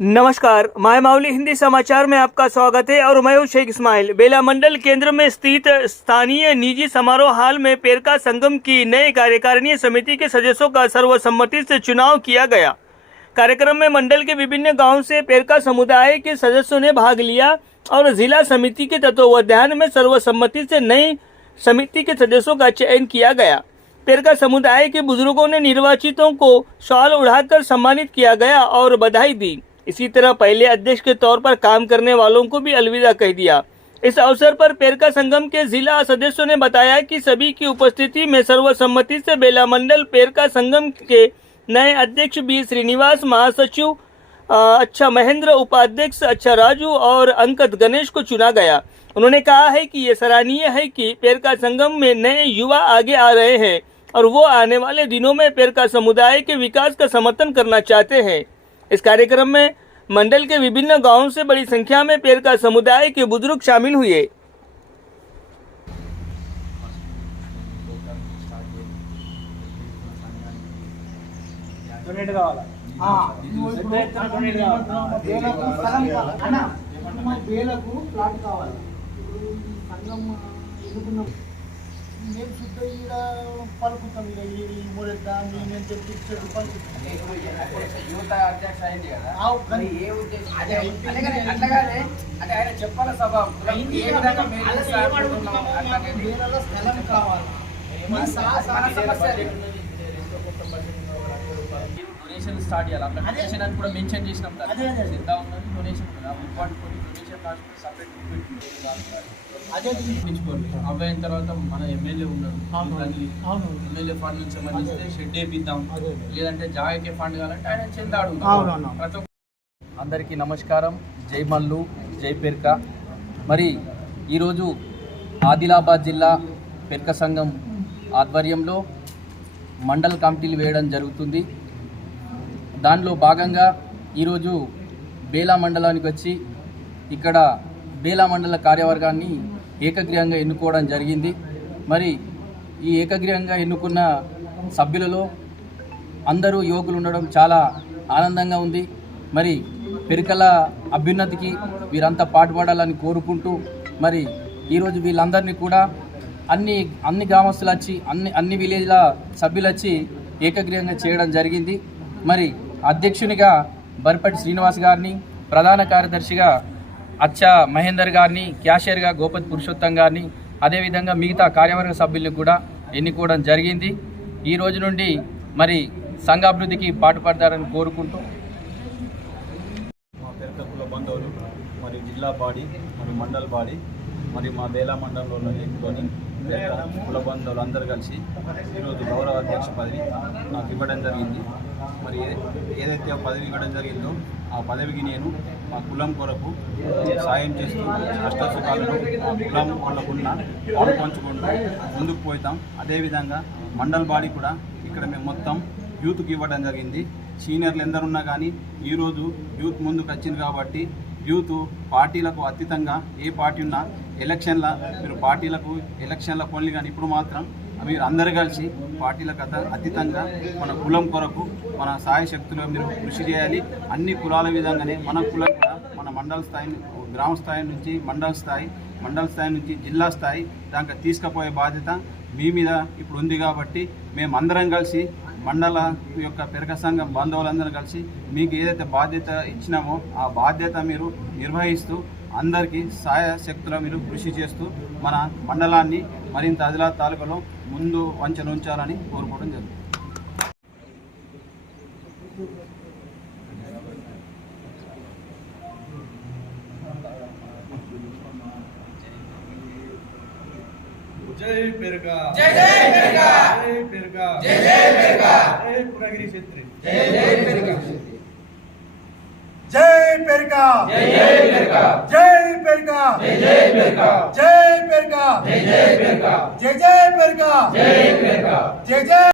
नमस्कार, माय मावली हिंदी समाचार में आपका स्वागत है और मैं हूं शेख इस्माइल। बेला मंडल केंद्र में स्थित स्थानीय निजी समारोह हाल में पेरका संगम की नए कार्यकारिणी समिति के सदस्यों का सर्वसम्मति से चुनाव किया गया। कार्यक्रम में मंडल के विभिन्न गांवों से पेरका समुदाय के सदस्यों ने भाग लिया और जिला समिति के तत्वावधान में सर्वसम्मति से नई समिति के सदस्यों का चयन किया गया। पेरका समुदाय के बुजुर्गों ने निर्वाचितों को शॉल उड़ाकर सम्मानित किया गया और बधाई दी। इसी तरह पहले अध्यक्ष के तौर पर काम करने वालों को भी अलविदा कह दिया। इस अवसर पर पेरका संगम के जिला सदस्यों ने बताया कि सभी की उपस्थिति में सर्वसम्मति से बेला मंडल पेरका संगम के नए अध्यक्ष बी श्रीनिवास, महासचिव अच्छा महेंद्र, उपाध्यक्ष अच्छा राजू और अंकत गणेश को चुना गया। उन्होंने कहा है कि ये सराहनीय है कि पेरका संगम में नए युवा आगे आ रहे हैं और वो आने वाले दिनों में पेरका समुदाय के विकास का समर्थन करना चाहते हैं। इस कार्यक्रम में मंडल के विभिन्न गांवों से बड़ी संख्या में पेरका समुदाय के बुजुर्ग शामिल हुए। నేను శుద్ధ ఈడ పలుకుతాం ఇక ఈ మూడెద్దాన్ని నేను తెప్పించేది యువత అధ్యక్ష అయింది కదా మరి ఏ ఉద్దేశం అట్లాగానే అంటే ఆయన చెప్పాల సభ ఏ విధంగా స్థలం కావాలి డొనేషన్ స్టార్ట్ చేయాలి అట్లా డొనేషన్ అని కూడా మెన్షన్ చేసినాం ఎంత ఉన్నది డొనేషన్ సపరేట్ అయిన తర్వాత మన ఎమ్మెల్యే ఉన్నాడు, ఎమ్మెల్యే ఫండ్ నుంచి సంబంధిస్తే షెడ్ వేపిద్దాం, లేదంటే జాగకే ఫండ్ కావాలంటే ఆయన చెంద అడుగుతాం. అందరికీ నమస్కారం. జై మల్లు, జై పెర్కా. మరి ఈరోజు ఆదిలాబాద్ జిల్లా పెర్కా సంఘం ఆధ్వర్యంలో మండల్ కమిటీలు వేయడం జరుగుతుంది. దానిలో భాగంగా ఈరోజు బేలా మండలానికి వచ్చి ఇక్కడ బేలా మండల కార్యవర్గాన్ని ఏకగ్రీవంగా ఎన్నుకోవడం జరిగింది. మరి ఈ ఏకగ్రీవంగా ఎన్నుకున్న సభ్యులలో అందరూ యువకులు ఉండడం చాలా ఆనందంగా ఉంది. మరి పెరకల అభ్యున్నతికి వీరంతా పాటుపడాలని కోరుకుంటూ మరి ఈరోజు వీళ్ళందరినీ కూడా అన్ని గ్రామస్తులు వచ్చి అన్ని విలేజ్ల సభ్యులు వచ్చి ఏకగ్రీవంగా చేయడం జరిగింది. మరి అధ్యక్షునిగా బర్పటి శ్రీనివాస్ గారిని, ప్రధాన కార్యదర్శిగా అచ్చా మహేందర్ గారిని, క్యాషియర్గా గోపతి పురుషోత్తం గారిని, అదేవిధంగా మిగతా కార్యవర్గ సభ్యులను కూడా ఎన్నుకోవడం జరిగింది. ఈ రోజు నుండి మరి సంఘాభివృద్ధికి పాటుపడతారని కోరుకుంటూ మా పెరక కుల బంధువులు మరి జిల్లా బాడీ మరి మండల్ బాడీ మరి మా బేలా మండలంలో ఎక్కువని కుల బంధువులు అందరూ కలిసి ఈరోజు గౌరవ అధ్యక్ష పదవి నాకు ఇవ్వడం జరిగింది. మరి ఏదైతే పదవి ఇవ్వడం జరిగిందో ఆ పదవికి నేను మా కులం కొరకు సాయం చేస్తూ కష్ట సుఖాలను మా కులం వాళ్ళకున్న పాలు పంచుకుంటూ ముందుకు పోతాం. అదేవిధంగా మండల్ బాడీ కూడా ఇక్కడ మేము మొత్తం యూత్కి ఇవ్వడం జరిగింది. సీనియర్లు ఎందరున్నా కానీ ఈరోజు యూత్ ముందుకు వచ్చింది కాబట్టి యూత్ పార్టీలకు అతీతంగా ఏ పార్టీ ఉన్నా మీరు పార్టీలకు ఎలక్షన్ల కొనలి కానీ ఇప్పుడు మాత్రం మీరు అందరూ కలిసి పార్టీలకు అతీతంగా మన కులం కొరకు మన సాయ శక్తులు మీరు కృషి చేయాలి. అన్ని కులాల విధంగానే మన కులం కూడా మన మండల స్థాయి, గ్రామ స్థాయి నుంచి మండల స్థాయి నుంచి జిల్లా స్థాయి దాకా తీసుకుపోయే బాధ్యత మీ మీద ఇప్పుడు ఉంది. కాబట్టి మేమందరం కలిసి మండల యొక్క పెరక సంఘం బంధువులందరూ కలిసి మీకు ఏదైతే బాధ్యత ఇచ్చినామో ఆ బాధ్యత మీరు నిర్వహిస్తూ అందరికీ సాయ శక్తుల మీరు కృషి చేస్తూ మన మండలాన్ని మరింత ఆదిలాబాద్ తాలూకాలో ముందు వంచన ఉంచాలని కోరుకోవడం జరుగుతుంది. जय पेरका, जय जय पेरका, जय पेरका, जय जय पेरका, जय पुरागिरी क्षेत्र, जय जय पेरका, जय पेरका, जय जय पेरका, जय पेरका, जय जय पेरका, जय पेरका, जय जय पेरका, जय जय पेरका, जय पेरका, जय जय